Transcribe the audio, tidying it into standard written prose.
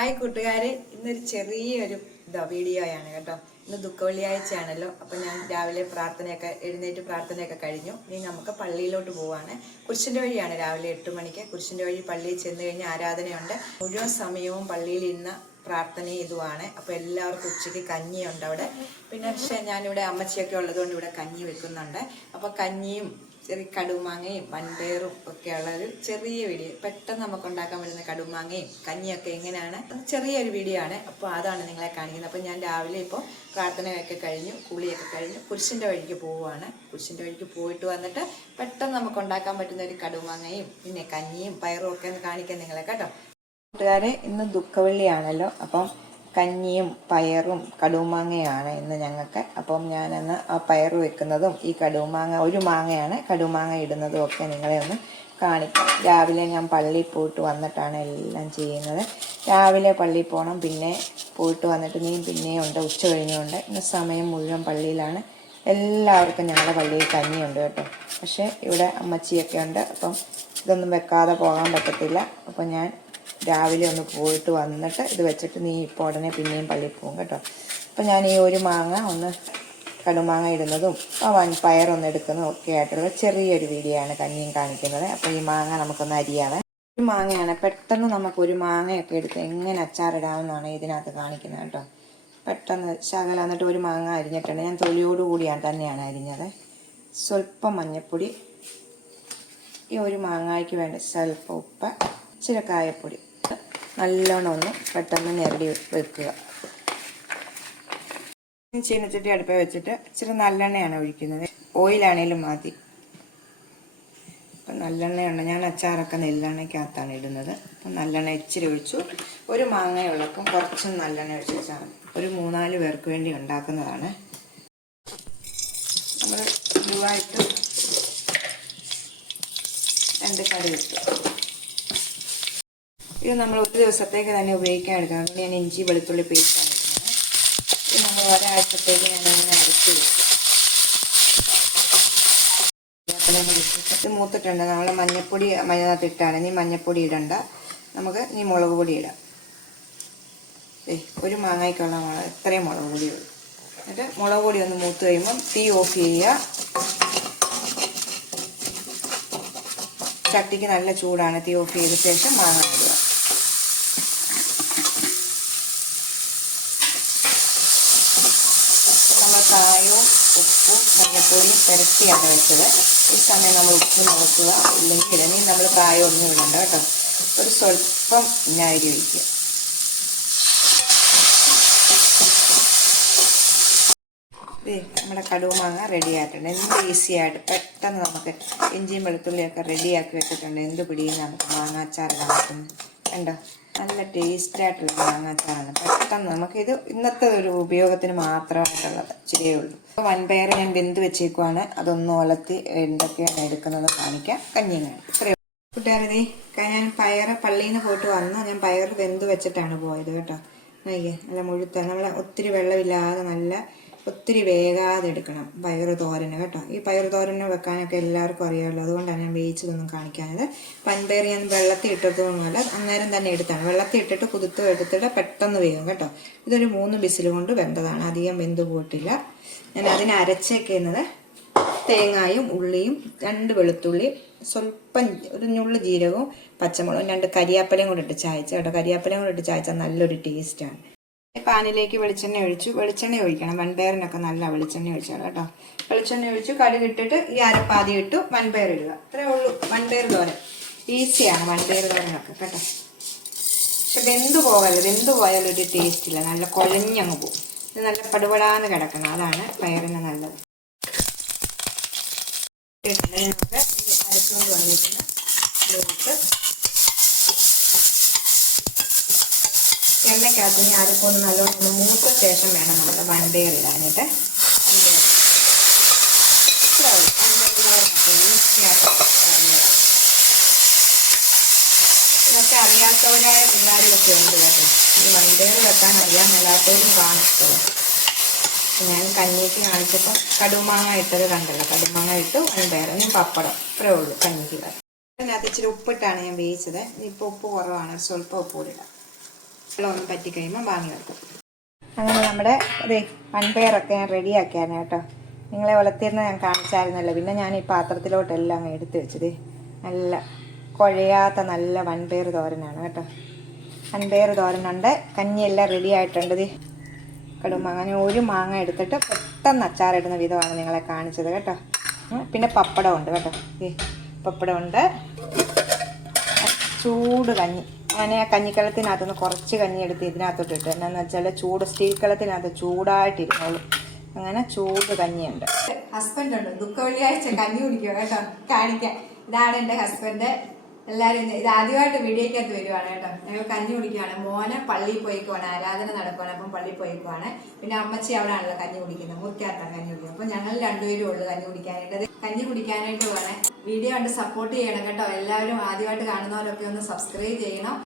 Hi കൂട്ടുകാരെ, ഇന്നൊരു ചെറിയൊരു വീഡിയോയാണ് കേട്ടോ. ഇന്ന് ദുഃഖവെള്ളിയാഴ്ചയാണല്ലോ. അപ്പം ഞാൻ രാവിലെ എഴുന്നേറ്റ് പ്രാർത്ഥനയൊക്കെ കഴിഞ്ഞു. ഇനി നമുക്ക് പള്ളിയിലോട്ട് പോവാണ്. കുരിശിൻ്റെ വഴിയാണ് രാവിലെ 8 മണിക്ക്. കുരിശിൻ്റെ വഴി പള്ളിയിൽ ചെന്ന് കഴിഞ്ഞ് ആരാധനയുണ്ട്. മുഴുവൻ സമയവും പള്ളിയിൽ ഇന്ന് പ്രാർത്ഥനയും ഇതുമാണ്. അപ്പോൾ എല്ലാവർക്കും ഉച്ചയ്ക്ക് കഞ്ഞിയുണ്ട് അവിടെ. പിന്നെ ഞാനിവിടെ അമ്മച്ചിയൊക്കെ ഉള്ളതുകൊണ്ട് ഇവിടെ കഞ്ഞി വെക്കുന്നുണ്ട്. അപ്പോൾ കഞ്ഞിയും ചെറിയ കടുമാങ്ങയും വൻപയറും ഒക്കെ ഉള്ള ഒരു ചെറിയ വീഡിയോ, പെട്ടെന്ന് നമുക്ക് ഉണ്ടാക്കാൻ പറ്റുന്ന കടുമാങ്ങയും കഞ്ഞിയൊക്കെ എങ്ങനെയാണ്, ചെറിയൊരു വീഡിയോ ആണ്. അപ്പോൾ അതാണ് നിങ്ങളെ കാണിക്കുന്നത്. അപ്പോൾ ഞാൻ രാവിലെ ഇപ്പോൾ പ്രാർത്ഥനയൊക്കെ കഴിഞ്ഞു, കുളിയൊക്കെ കഴിഞ്ഞു, കുരിശിൻ്റെ വഴിക്ക് പോവുകയാണ്. കുരിശിൻ്റെ വഴിക്ക് പോയിട്ട് വന്നിട്ട് പെട്ടെന്ന് നമുക്ക് ഉണ്ടാക്കാൻ പറ്റുന്ന ഒരു കടുമാങ്ങയും പിന്നെ കഞ്ഞിയും പയറും ഒക്കെ ഒന്ന് കാണിക്കാൻ നിങ്ങളെ കേട്ടോ. കൂട്ടുകാരെ, ഇന്ന് ദുഃഖവെള്ളിയാണല്ലോ. അപ്പം കഞ്ഞിയും പയറും കടുമാങ്ങയാണ് ഇന്ന് ഞങ്ങൾക്ക്. അപ്പം ഞാനന്ന് ആ പയർ വെക്കുന്നതും ഈ കടുമാങ്ങ, ഒരു മാങ്ങയാണ് കടുമാങ്ങ ഇടുന്നതും ഒക്കെ നിങ്ങളെ ഒന്ന് കാണിക്കാം. രാവിലെ ഞാൻ പള്ളിയിൽ പോയിട്ട് വന്നിട്ടാണ് എല്ലാം ചെയ്യുന്നത്. രാവിലെ പള്ളിയിൽ പോകണം, പിന്നെ പോയിട്ട് വന്നിട്ട് പിന്നെയും ഉണ്ട്, ഉച്ച കഴിഞ്ഞുണ്ട്. ഇന്ന് സമയം മുഴുവൻ പള്ളിയിലാണ്. എല്ലാവർക്കും ഞങ്ങളുടെ പള്ളിയിൽ കഞ്ഞിയുണ്ട് കേട്ടോ. പക്ഷേ ഇവിടെ അമ്മച്ചിയൊക്കെ ഉണ്ട്. അപ്പം ഇതൊന്നും വെക്കാതെ പോകാൻ പറ്റത്തില്ല. അപ്പം ഞാൻ രാവിലെ ഒന്ന് പോയിട്ട് വന്നിട്ട് ഇത് വെച്ചിട്ട് ഇപ്പോൾ ഉടനെ പിന്നെയും പള്ളിയിൽ പോകും കേട്ടോ. അപ്പം ഞാൻ ഈ ഒരു മാങ്ങ ഒന്ന് കടുമാങ്ങ ഇടുന്നതും പയറൊന്ന് എടുക്കുന്നതും ഒക്കെ ആയിട്ടുള്ള ചെറിയൊരു വീഡിയോ ആണ് കഞ്ഞിയും കാണിക്കുന്നത്. അപ്പോൾ ഈ മാങ്ങ നമുക്കൊന്ന് അരിയാവേ. ഒരു മാങ്ങയാണ്, പെട്ടെന്ന് നമുക്കൊരു മാങ്ങയൊക്കെ എടുത്ത് എങ്ങനെ അച്ചാറിടാമെന്നാണ് ഇതിനകത്ത് കാണിക്കുന്നത് കേട്ടോ. പെട്ടെന്ന് ശകലം. എന്നിട്ട് ഒരു മാങ്ങ അരിഞ്ഞിട്ടുണ്ട്. ഞാൻ തൊലിയോടുകൂടിയാണ് തന്നെയാണ് അരിഞ്ഞത്. സ്വല്പം മഞ്ഞൾപ്പൊടി, ഈ ഒരു മാങ്ങയ്ക്ക് വേണ്ട സ്വല്പം ഉപ്പ്, ഇച്ചിരി കായപ്പൊടി, നല്ലോണം ഒന്ന് പെട്ടെന്ന് ഞെരടി വെക്കുക. ചീനച്ചട്ടി അടുപ്പ വെച്ചിട്ട് ഇച്ചിരി നല്ലെണ്ണയാണ് ഒഴിക്കുന്നത്. ഓയിലാണേലും മതി. അപ്പം നല്ലെണ്ണയുണ്ട്. ഞാൻ അച്ചാറൊക്കെ നെല്ലെണ്ണയ്ക്കകത്താണ് ഇടുന്നത്. അപ്പം നല്ലെണ്ണ ഇച്ചിരി ഒഴിച്ചു. ഒരു മാങ്ങയുള്ളപ്പം കുറച്ച് നല്ലെണ്ണ ഒഴിച്ച് വെച്ചാൽ മതി. ഒരു 3-4 പേർക്ക് വേണ്ടി ഉണ്ടാക്കുന്നതാണ്. നമ്മൾ ഇതുമായിട്ട് 2 കറി ഇട്ടു. ഇത് നമ്മൾ ഒരു ദിവസത്തേക്ക് തന്നെ ഉപയോഗിക്കാൻ എടുക്കണം. അതുകൊണ്ട് ഞാൻ ഇഞ്ചി വെളുത്തുള്ളി പേസ്റ്റാണ് എടുക്കുന്നത്. ഇത് നമ്മൾ ഒരാഴ്ചത്തേക്ക് ഞാൻ അങ്ങനെ അരച്ച് വെക്കും. ഇത് മൂത്തിട്ടുണ്ട്. നമ്മൾ മഞ്ഞൾപ്പൊടി മഞ്ഞനകത്ത് ഇട്ടാണ്. ഇനി മഞ്ഞൾപ്പൊടി ഇടണ്ട, നമുക്ക് ഇനി മുളക് പൊടി ഇടാം. ഒരു മാങ്ങയ്ക്കുള്ള ഇത്രയും മുളക് പൊടി ഇടും. എന്നിട്ട് മുളക് പൊടി ഒന്ന് മൂത്ത് കഴിയുമ്പം തീ ഓഫ് ചെയ്യുക. ചട്ടിക്ക് നല്ല ചൂടാണ്. തീ ഓഫ് ചെയ്ത ശേഷം മാങ്ങ ഇടുക. നമ്മൾ കായവും ഉപ്പും മഞ്ഞപ്പൊടിയും പുരട്ടിയാണ് വെച്ചത്. ഈ സമയം നമ്മൾ ഉപ്പ് നോക്കുക, ഇല്ലെങ്കിൽ ഇടണമെങ്കിൽ നമ്മൾ കായം ഒന്നും ഇടണ്ട കേട്ടോ. ഒരു സ്വല്പം വിനാഗിരി ഒഴിക്കുക. നമ്മുടെ കടുമാങ്ങ റെഡി ആയിട്ടുണ്ട്. എന്ത് ഈസി ആയിട്ട് പെട്ടെന്ന് നമുക്ക് ഇഞ്ചിയും വെളുത്തുള്ളിയൊക്കെ റെഡിയാക്കി വെച്ചിട്ടുണ്ട്. എന്ത് പിടിയും നമുക്ക് മാങ്ങാച്ചാറിടാൻ പറ്റുന്നത് കണ്ടോ. നല്ല ടേസ്റ്റായിട്ടുള്ള മാങ്ങാച്ചാറാണ്. പെട്ടെന്ന് നമുക്കിത് ഇന്നത്തെ ഒരു ഉപയോഗത്തിന് മാത്രമായിട്ടുള്ളത് ഇച്ചിരിയേ ഉള്ളൂ. അപ്പോൾ വൻപയർ ഞാൻ വെന്ത് വെച്ചേക്കുവാണ്. അതൊന്ന് ഒലത്തി എന്തൊക്കെയാണ് എടുക്കുന്നത് കാണിക്കാം. കഞ്ഞിയാണ് ഇത്രയും. കൂട്ടുകാരതേ, ഞാൻ പള്ളിയിൽ നിന്ന് പോയിട്ട് വന്നു. ഞാൻ പയർ വെന്ത് വെച്ചിട്ടാണ് പോയത് കേട്ടോ. നല്ല മുഴുത്ത, നമ്മൾ ഒത്തിരി വെള്ളമില്ലാതെ നല്ല ഒത്തിരി വേകാതെ എടുക്കണം പയർ തോരന് കേട്ടോ. ഈ പയർ തോരന് വെക്കാനൊക്കെ എല്ലാവർക്കും അറിയാമല്ലോ. അതുകൊണ്ടാണ് ഞാൻ വേവിച്ചതൊന്നും കാണിക്കാനത്. വൻപയർ ഞാൻ വെള്ളത്തിൽ ഇട്ടതൊന്നുമല്ല, അന്നേരം തന്നെ എടുത്താണ്. വെള്ളത്തിൽ ഇട്ടിട്ട് എടുത്തിട്ട് പെട്ടെന്ന് വേകും കേട്ടോ. ഇതൊരു 3 വിസിൽ കൊണ്ട് വെന്തതാണ്. അധികം വെന്ത് പോയിട്ടില്ല. ഞാൻ അതിന് അരച്ചേക്കുന്നത് തേങ്ങായും ഉള്ളിയും 2 വെളുത്തുള്ളി, സ്വല്പം ഒരു ഞുള്ളു ജീരകവും പച്ചമുളകും 2 കരിയാപ്പലയും കൂടെ ഇട്ട് ചായച്ച കേട്ടോ. കരിയാപ്പലയും കൂടെ ഇട്ട് ചായച്ചാൽ നല്ലൊരു ടേസ്റ്റാണ്. പാനിലേക്ക് വെളിച്ചെണ്ണ ഒഴിച്ചു. വെളിച്ചെണ്ണ ഒഴിക്കണം. വൻപയറിനൊക്കെ നല്ല വെളിച്ചെണ്ണ ഒഴിച്ചാൽ കേട്ടോ. വെളിച്ചെണ്ണ ഒഴിച്ചു, കടുക് ഇട്ടിട്ട് ഈ അരപ്പാതി ഇട്ടു, വൻപയർ ഇടുക. അത്രേ ഉള്ളൂ വൻപയർ തോരൻ. ഈസിയാണ് വൻപയർ തോരനൊക്കെ കേട്ടോ. പക്ഷെ വെന്ത് പോയാലൊരു ടേസ്റ്റ് ഇല്ല. നല്ല കുഴഞ്ഞങ്ങ് പോകും. ഇത് നല്ല പടുപടാന്ന് കിടക്കണം. അതാണ് പയറിന് നല്ലത്. നമുക്ക് അരച്ചുകൊണ്ട് വന്നിട്ടുണ്ട്. എണ്ണയ്ക്കകത്ത് ഇനി അരപ്പൊന്ന് നല്ലോണം മൂത്ത ശേഷം വേണം നമ്മുടെ വൻപയർ ഇടാനായിട്ട്. ഇതൊക്കെ അറിയാത്തവരായ പിള്ളേരൊക്കെ ഉണ്ട് കേട്ടോ. ഈ വൻപയർ വെക്കാൻ അറിയാൻ മേലാത്തവരും കാണിച്ചത്. ഞാൻ കഞ്ഞിക്ക് കാണിച്ചപ്പോൾ കടുമാങ്ങ ഇട്ടത് കണ്ടല്ലോ. കടുമാങ്ങ ഇട്ടു, വൻപയറിന് പപ്പടം, ഇത്രേ ഉള്ളൂ കഞ്ഞിക്ക്. അതിനകത്ത് ഇച്ചിരി ഉപ്പിട്ടാണ് ഞാൻ വേവിച്ചത്. ഇപ്പോൾ ഉപ്പ് കുറവാണ്, സ്വല്പം ഉപ്പ് കൂടി ഇടാം. ഒന്ന് പറ്റി കഴിയുമ്പോൾ വാങ്ങി വെക്കും. അങ്ങനെ നമ്മുടെ വൻപയറൊക്കെ ഞാൻ റെഡിയാക്കിയാണ് കേട്ടോ. നിങ്ങളെ വളർത്തിയിരുന്ന ഞാൻ കാണിച്ചായിരുന്നല്ലോ. പിന്നെ ഞാൻ ഈ പാത്രത്തിലോട്ടെല്ലാം അങ്ങ് എടുത്ത് വെച്ചത്. നല്ല കുഴയാത്ത നല്ല വൻപയർ തോരനാണ് കേട്ടോ. വൻപയർ തോരനുണ്ട്. കഞ്ഞിയെല്ലാം റെഡി ആയിട്ടുണ്ട്. കടും അങ്ങനെ ഒരു മാങ്ങ എടുത്തിട്ട് പെട്ടെന്ന് അച്ചാറിടുന്ന വിധമാണ് നിങ്ങളെ കാണിച്ചത് കേട്ടോ. പിന്നെ പപ്പടം ഉണ്ട് കേട്ടോ. പപ്പടം ഉണ്ട്. ചൂട് കഞ്ഞി. ഞാൻ ആ കഞ്ഞിക്കലത്തിനകത്തുനിന്ന് കുറച്ച് കഞ്ഞി എടുത്ത് ഇതിനകത്തോട്ട് ഇട്ട്. എന്നാന്ന് വെച്ചാൽ സ്റ്റീൽ കലത്തിനകത്ത് ചൂടായിട്ടിരുന്നോളൂ. അങ്ങനെ ചൂട് കഞ്ഞിയുണ്ട്. ഹസ്ബൻഡ് ഉണ്ട്. ദുഃഖ വെള്ളിയാഴ്ച കഞ്ഞി കുടിക്കുക കേട്ടോ. കാണിക്കാം. ഇതാണ് എൻ്റെ ഹസ്ബൻഡ്. എല്ലാവരും ഇത് ആദ്യമായിട്ട് വീഡിയോക്കകത്ത് വരുവാണ് കേട്ടോ. ഞങ്ങൾ കഞ്ഞി കുടിക്കുകയാണ്. മോനെ പള്ളിയിൽ പോയിക്കുവാണ്, ആരാധന നടക്കുവാണ്. അപ്പം പള്ളിയിൽ പോയിക്കുവാണ്. പിന്നെ അമ്മച്ചി അവിടെ ആണല്ലോ കഞ്ഞി കുടിക്കുന്നത്, മുറിക്കകത്താണ് കഞ്ഞി കുടിക്കുന്നത്. അപ്പം ഞങ്ങൾ രണ്ടുപേരും ഉള്ളു കഞ്ഞി കുടിക്കാനായിട്ട്. കഞ്ഞി കുടിക്കാനായിട്ട് പോകണേ. വീഡിയോ കണ്ട് സപ്പോർട്ട് ചെയ്യണം കേട്ടോ. എല്ലാവരും ആദ്യമായിട്ട് കാണുന്നവരൊക്കെ ഒന്ന് സബ്സ്ക്രൈബ് ചെയ്യണം.